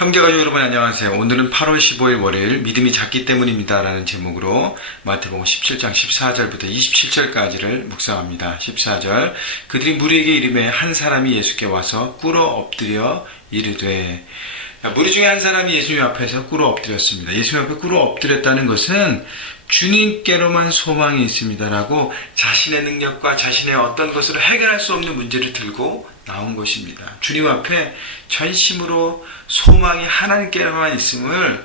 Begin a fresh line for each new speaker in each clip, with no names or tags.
형제가족 여러분 안녕하세요. 오늘은 8월 15일 월요일 믿음이 작기 때문입니다. 라는 제목으로 마태복음 17장 14절부터 27절까지를 묵상합니다. 14절 그들이 무리에게 이름에 한 사람이 예수께 와서 꿇어 엎드려 이르되 무리 중에 한 사람이 예수님 앞에서 꿇어 엎드렸습니다. 예수님 앞에 꿇어 엎드렸다는 것은 주님께로만 소망이 있습니다라고 자신의 능력과 자신의 어떤 것으로 해결할 수 없는 문제를 들고 나온 것입니다. 주님 앞에 전심으로 소망이 하나님께로만 있음을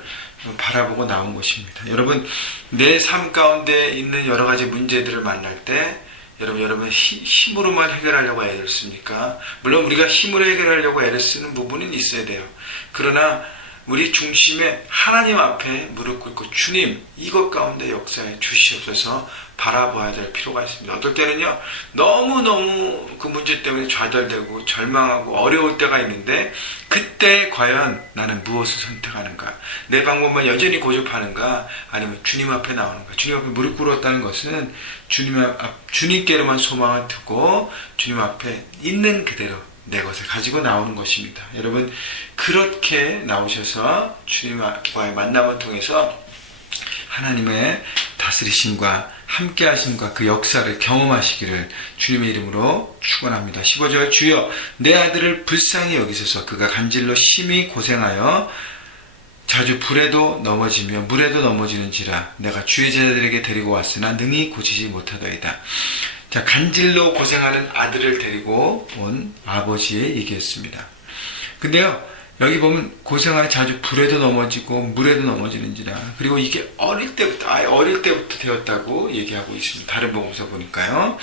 바라보고 나온 것입니다. 여러분, 내 삶 가운데 있는 여러 가지 문제들을 만날 때 여러분, 여러분 히- 힘으로만 해결하려고 애를 씁니까? 물론 우리가 힘으로 해결하려고 애를 쓰는 부분은 있어야 돼요. 그러나 우리 중심에 하나님 앞에 무릎 꿇고 주님 이것 가운데 역사에 주시옵소서 바라봐야 될 필요가 있습니다. 어떨 때는요 너무너무 그 문제 때문에 좌절되고 절망하고 어려울 때가 있는데 그때 과연 나는 무엇을 선택하는가? 내 방법만 여전히 고집하는가? 아니면 주님 앞에 나오는가? 주님 앞에 무릎 꿇었다는 것은 주님 앞 주님께로만 소망을 두고 주님 앞에 있는 그대로 내 것을 가지고 나오는 것입니다. 여러분 그렇게 나오셔서 주님과의 만남을 통해서 하나님의 다스리심과 함께 하심과 그 역사를 경험하시기를 주님의 이름으로 축원합니다. 15절 주여 내 아들을 불쌍히 여기소서 그가 간질로 심히 고생하여 자주 불에도 넘어지며 물에도 넘어지는지라 내가 주의 제자들에게 데리고 왔으나 능히 고치지 못하더이다. 자, 간질로 고생하는 아들을 데리고 온 아버지의 얘기였습니다. 근데요, 여기 보면 고생하여 자주 불에도 넘어지고 물에도 넘어지는지라. 그리고 이게 어릴 때부터, 아예 어릴 때부터 되었다고 얘기하고 있습니다. 다른 복음서 보니까요.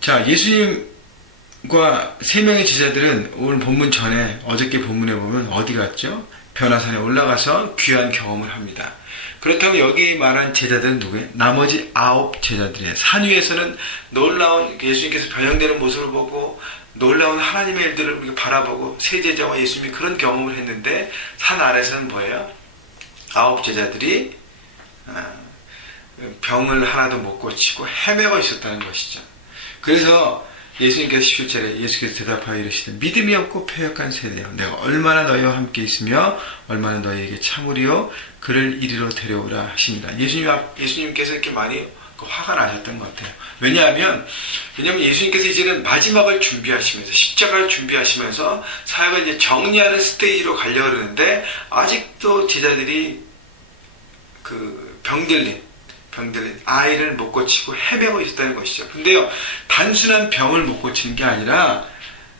자, 예수님과 세 명의 제자들은 오늘 본문 전에 어저께 본문에 보면 어디 갔죠? 변화산에 올라가서 귀한 경험을 합니다. 그렇다면 여기 말한 제자들은 누구예요? 나머지 아홉 제자들이에요. 산 위에서는 놀라운 예수님께서 변형되는 모습을 보고 놀라운 하나님의 일들을 바라보고 세 제자와 예수님이 그런 경험을 했는데 산 아래서는 뭐예요? 아홉 제자들이 아, 병을 하나도 못 고치고 헤매고 있었다는 것이죠. 그래서 예수님께서 17절에 예수께서 대답하여 이르시되 믿음이 없고 패역한 세대여 내가 얼마나 너희와 함께 있으며 얼마나 너희에게 참으리요? 그를 이리로 데려오라 하시니라. 예수님 앞, 예수님께서 이렇게 많이 그 화가 나셨던 것 같아요. 왜냐하면 왜냐하면 예수님께서 이제는 마지막을 준비하시면서 십자가를 준비하시면서 사역을 이제 정리하는 스테이지로 가려고 그러는데 아직도 제자들이 그 병들린 병들린 아이를 못 고치고 헤매고 있었다는 것이죠. 근데요, 단순한 병을 못 고치는 게 아니라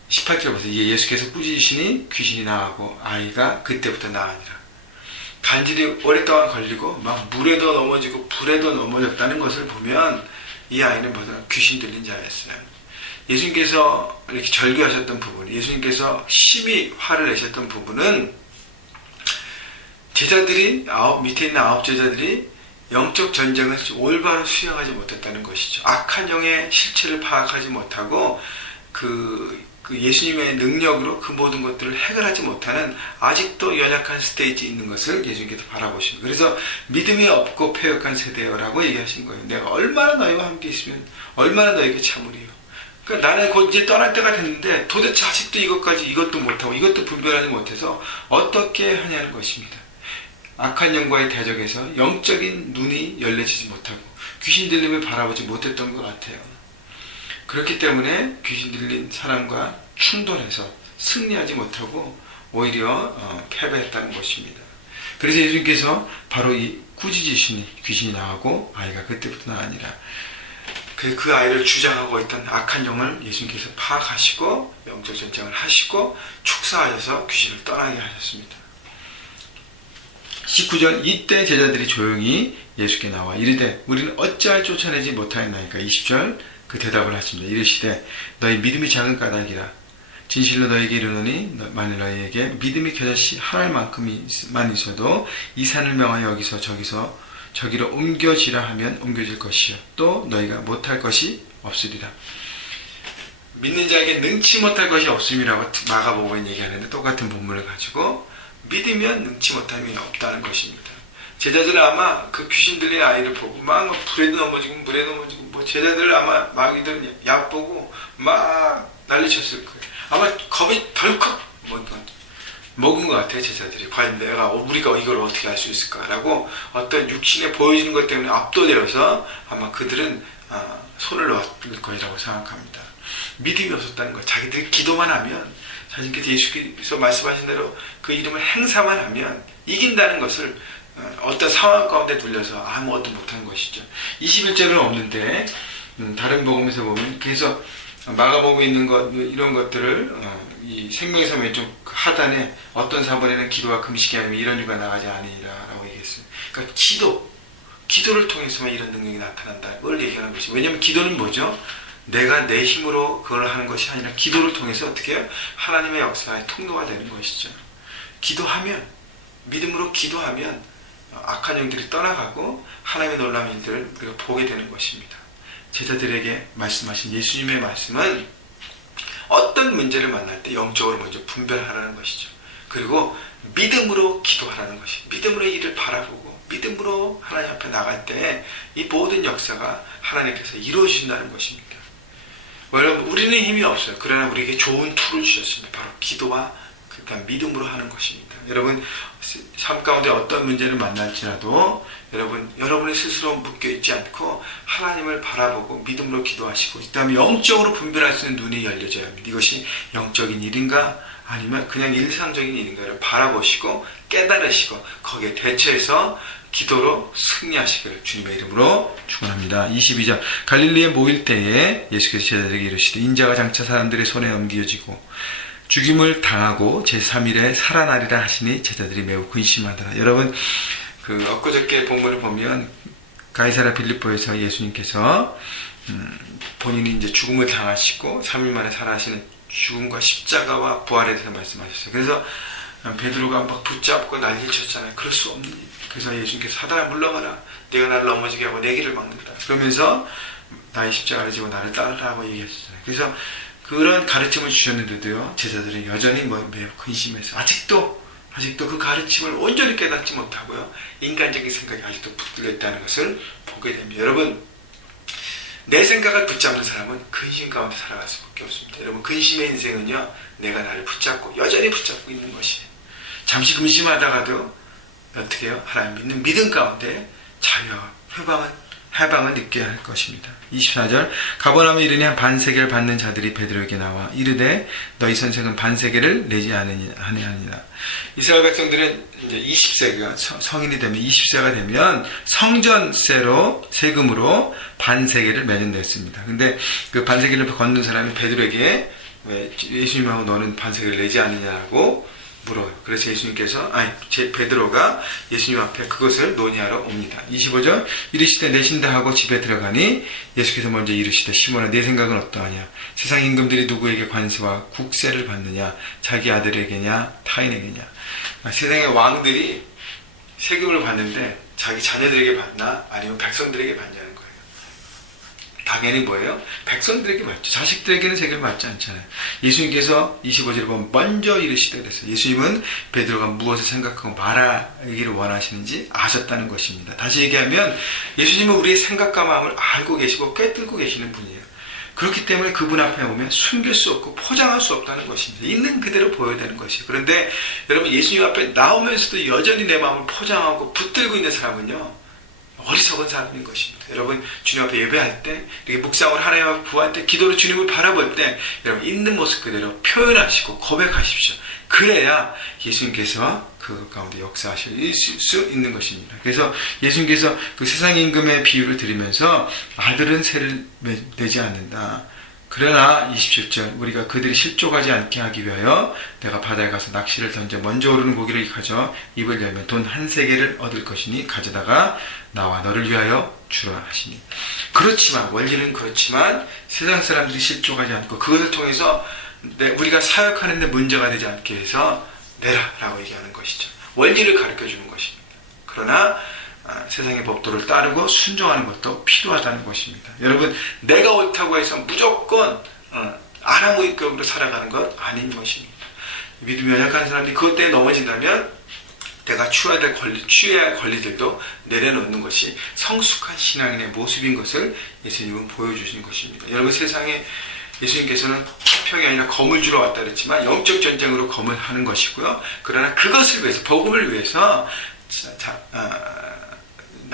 18절 보세요. 예, 예수께서 꾸짖으시니 귀신이 나가고 아이가 그때부터 나으니라. 간질이 오랫동안 걸리고 막 물에도 넘어지고 불에도 넘어졌다는 것을 보면 이 아이는 뭐다 귀신 들린 자였어요. 예수님께서 이렇게 절규하셨던 부분, 예수님께서 심히 화를 내셨던 부분은 제자들이 아홉 밑에 있는 아홉 제자들이 영적 전쟁을 올바로 수행하지 못했다는 것이죠. 악한 영의 실체를 파악하지 못하고 그, 그 예수님의 능력으로 그 모든 것들을 해결하지 못하는 아직도 연약한 스테이지에 있는 것을 예수님께서 바라보시고 그래서 믿음이 없고 패역한 세대여라고 얘기하신 거예요. 내가 얼마나 너희와 함께 있으면 얼마나 너에게 참으리요. 그러니까 나는 곧 이제 떠날 때가 됐는데 도대체 아직도 이것까지 이것도 못하고 이것도 분별하지 못해서 어떻게 하냐는 것입니다. 악한 영과의 대적에서 영적인 눈이 열려지지 못하고 귀신 들림을 바라보지 못했던 것 같아요. 그렇기 때문에 귀신 들린 사람과 충돌해서 승리하지 못하고 오히려 어, 패배했다는 것입니다. 그래서 예수님께서 바로 이 꾸짖으시니 귀신이 나가고 아이가 그때부터 나아니라. 그, 그 아이를 주장하고 있던 악한 영을 예수님께서 파악하시고 영적 전쟁을 하시고 축사하셔서 귀신을 떠나게 하셨습니다. 19절 이때 제자들이 조용히 예수께 나와 이르되 우리는 어찌할 쫓아내지 못하였나이까? 20절 그 대답을 하십니다. 이르시되 너희 믿음이 작은 까닭이라. 진실로 너에게 이르노니 너- 만일 너희에게 믿음이 겨자씨 하나만큼만 있어도 이 산을 명하여 여기서 저기서 저기로 옮겨지라 하면 옮겨질 것이요. 또 너희가 못할 것이 없으리라. 믿는 자에게 능치 못할 것이 없음이라고 마가복음에 얘기하는데 똑같은 본문을 가지고 믿으면 능치 못함이 없다는 것입니다. 제자들은 아마 그 귀신 들린 아이를 보고 막 불에도 넘어지고 물에 넘어지고 뭐 제자들 아마 마귀들 얕보고 막 난리쳤을 거예요. 아마 겁이 덜컥 뭐 먹은 것 같아요 제자들이 과연 내가 우리가 이걸 어떻게 할 수 있을까라고 어떤 육신에 보여지는 것 때문에 압도되어서 아마 그들은 아, 손을 놓을 것이라고 생각합니다. 믿음이 없었다는 거. 자기들이 기도만 하면 자신께서 예수께서 말씀하신 대로 그 이름을 행사만 하면 이긴다는 것을 어, 어떤 상황 가운데 눌려서 아무것도 못하는 것이죠. 21절은 없는데 음, 다른 복음에서 보면 그래서 마가복음에 있는 것 이런 것들을 어, 이 생명의 좀 하단에 어떤 사본에는 기도와 금식이 아니면 이런 일과 나가지 아니라라고 얘기했어요. 그러니까 기도, 기도를 통해서만 이런 능력이 나타난다. 뭘 얘기하는 것이 왜냐하면 기도는 뭐죠? 내가 내 힘으로 그걸 하는 것이 아니라 기도를 통해서 어떻게 해요? 하나님의 역사의 통로가 되는 것이죠. 기도하면 믿음으로 기도하면 악한 영들이 떠나가고 하나님의 놀라운 일들을 우리가 보게 되는 것입니다. 제자들에게 말씀하신 예수님의 말씀은 어떤 문제를 만날 때 영적으로 먼저 분별하라는 것이죠. 그리고 믿음으로 기도하라는 것이 믿음으로 이를 바라보고 믿음으로 하나님 앞에 나갈 때 이 모든 역사가 하나님께서 이루어진다는 것입니다. 여러분 우리는 힘이 없어요. 그러나 우리에게 좋은 툴을 주셨습니다. 바로 기도와 그다음 믿음으로 하는 것입니다. 여러분 삶 가운데 어떤 문제를 만날지라도 여러분 여러분의 스스로 묶여 있지 않고 하나님을 바라보고 믿음으로 기도하시고 그다음에 영적으로 분별할 수 있는 눈이 열려져야 합니다. 이것이 영적인 일인가 아니면 그냥 일상적인 일인가를 바라보시고 깨달으시고 거기에 대처해서 기도로 승리하시기를 주님의 이름으로 축원합니다. 22절 갈릴리에 모일 때에 예수께서 제자들에게 이르시되 인자가 장차 사람들의 손에 넘겨지고 죽임을 당하고 제3일에 살아나리라 하시니 제자들이 매우 근심하더라. 여러분 그 엊그저께 본문을 보면 가이사라 빌립보에서 예수님께서 음, 본인이 이제 죽음을 당하시고 3일 만에 살아나시는 죽음과 십자가와 부활에 대해서 말씀하셨어요. 그래서 베드로가 막 붙잡고 난리를 쳤잖아요. 그럴 수 없는 일. 그래서 예수님께서 사단아 물러가라. 내가 나를 넘어지게 하고 내 길을 막는다. 그러면서 나의 십자가를 지고 나를 따르라고 얘기하셨잖아요. 그래서 그런 가르침을 주셨는데도요. 제자들은 여전히 뭐 매우 근심해서 아직도 아직도 그 가르침을 온전히 깨닫지 못하고요. 인간적인 생각이 아직도 붙들려 있다는 것을 보게 됩니다. 여러분 내 생각을 붙잡는 사람은 근심 가운데 살아갈 수밖에 없습니다. 여러분 근심의 인생은요. 내가 나를 붙잡고 여전히 붙잡고 있는 것이에요. 잠시 근심하다가도 어떻게 해요? 하나님 믿는 믿음 가운데 자유와 회방은 해방을 느껴야 할 것입니다. 24절 가버나움에 이르니 한 반세계를 받는 자들이 베드로에게 나와 이르되 너희 선생은 반세계를 내지 아니하니라. 이스라엘 백성들은 이제 20세가 성인이 되면 20세가 되면 성전세로 세금으로 반세계를 매진됐습니다. 근데 그 반세계를 걷는 사람이 베드로에게 왜 예수님하고 너는 반세계를 내지 않느냐고 물어요. 그래서 예수님께서 아니 제 베드로가 예수님 앞에 그것을 논의하러 옵니다. 25절 이르시되 내신다 하고 집에 들어가니 예수께서 먼저 이르시되 시몬아 내 생각은 어떠하냐 세상 임금들이 누구에게 관세와 국세를 받느냐 자기 아들에게냐 타인에게냐 아, 세상의 왕들이 세금을 받는데 자기 자녀들에게 받나 아니면 백성들에게 받냐는. 당연히 뭐예요? 백성들에게 맞죠. 자식들에게는 세금을 받지 않잖아요. 예수님께서 25절에 보면 먼저 이르시되 그랬어요. 예수님은 베드로가 무엇을 생각하고 말하기를 원하시는지 아셨다는 것입니다. 다시 얘기하면 예수님은 우리의 생각과 마음을 알고 계시고 꿰뚫고 계시는 분이에요. 그렇기 때문에 그분 앞에 오면 숨길 수 없고 포장할 수 없다는 것입니다. 있는 그대로 보여야 되는 것이에요. 그런데 여러분 예수님 앞에 나오면서도 여전히 내 마음을 포장하고 붙들고 있는 사람은요. 어리석은 사람인 것입니다. 여러분 주님 앞에 예배할 때 이렇게 묵상을 하나님 앞에 구할 때 기도로 주님을 바라볼 때 여러분 있는 모습 그대로 표현하시고 고백하십시오. 그래야 예수님께서 그 가운데 역사하실 수 있는 것입니다. 그래서 예수님께서 그 세상 임금의 비유를 드리면서 아들은 세를 내지 않는다. 그러나 27절 우리가 그들이 실족하지 않게 하기 위하여 내가 바다에 가서 낚시를 던져 먼저 오르는 고기를 가져 입을 열면 돈 한 세계를 얻을 것이니 가져다가 나와 너를 위하여 주라 하시니 그렇지만 원리는 그렇지만 세상 사람들이 실족하지 않고 그것을 통해서 우리가 사역하는데 문제가 되지 않게 해서 내라라고 얘기하는 것이죠. 원리를 가르쳐 주는 것입니다. 그러나 아, 세상의 법도를 따르고 순종하는 것도 필요하다는 것입니다. 여러분, 내가 옳다고 해서 무조건 어, 아나무인격으로 살아가는 것 아닌 것입니다. 믿음이 연약한 사람들이 그것 때문에 넘어진다면 내가 취해야 될 권리, 취해야 할 권리들도 내려놓는 것이 성숙한 신앙인의 모습인 것을 예수님은 보여주신 것입니다. 여러분 세상에 예수님께서는 화평이 아니라 검을 주러 왔다 그랬지만 영적 전쟁으로 검을 하는 것이고요. 그러나 그것을 위해서 복음을 위해서 자, 자, 아,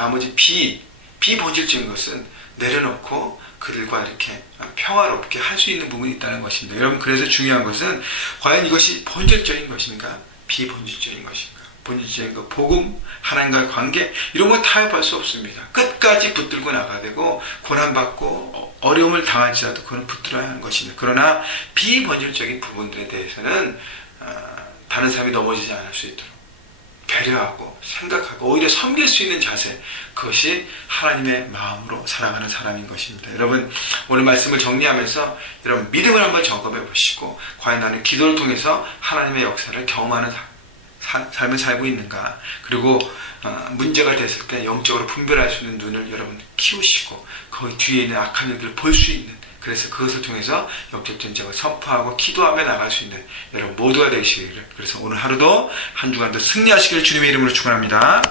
나머지 비 비본질적인 것은 내려놓고 그들과 이렇게 평화롭게 할 수 있는 부분이 있다는 것입니다. 여러분 그래서 중요한 것은 과연 이것이 본질적인 것인가 비본질적인 것인가 본질적인 것 복음 하나님과의 관계 이런 거 타협할 수 없습니다. 끝까지 붙들고 나가야 되고 고난받고 어, 어려움을 당할지라도 그건 붙들어야 하는 것입니다. 그러나 비본질적인 부분들에 대해서는 어, 다른 사람이 넘어지지 않을 수 있도록 배려하고 생각하고 오히려 섬길 수 있는 자세 그것이 하나님의 마음으로 살아가는 사람인 것입니다. 여러분 오늘 말씀을 정리하면서 여러분 믿음을 한번 점검해 보시고 과연 나는 기도를 통해서 하나님의 역사를 경험하는 사- 사- 삶을 살고 있는가 그리고 어, 문제가 됐을 때 영적으로 분별할 수 있는 눈을 여러분 키우시고 거기 뒤에 있는 악한 일들을 볼 수 있는 그래서 그것을 통해서 역적 전쟁을 선포하고 기도하며 나갈 수 있는 여러분 모두가 되시기를 그래서 오늘 하루도 한 주간도 승리하시기를 주님의 이름으로 축원합니다.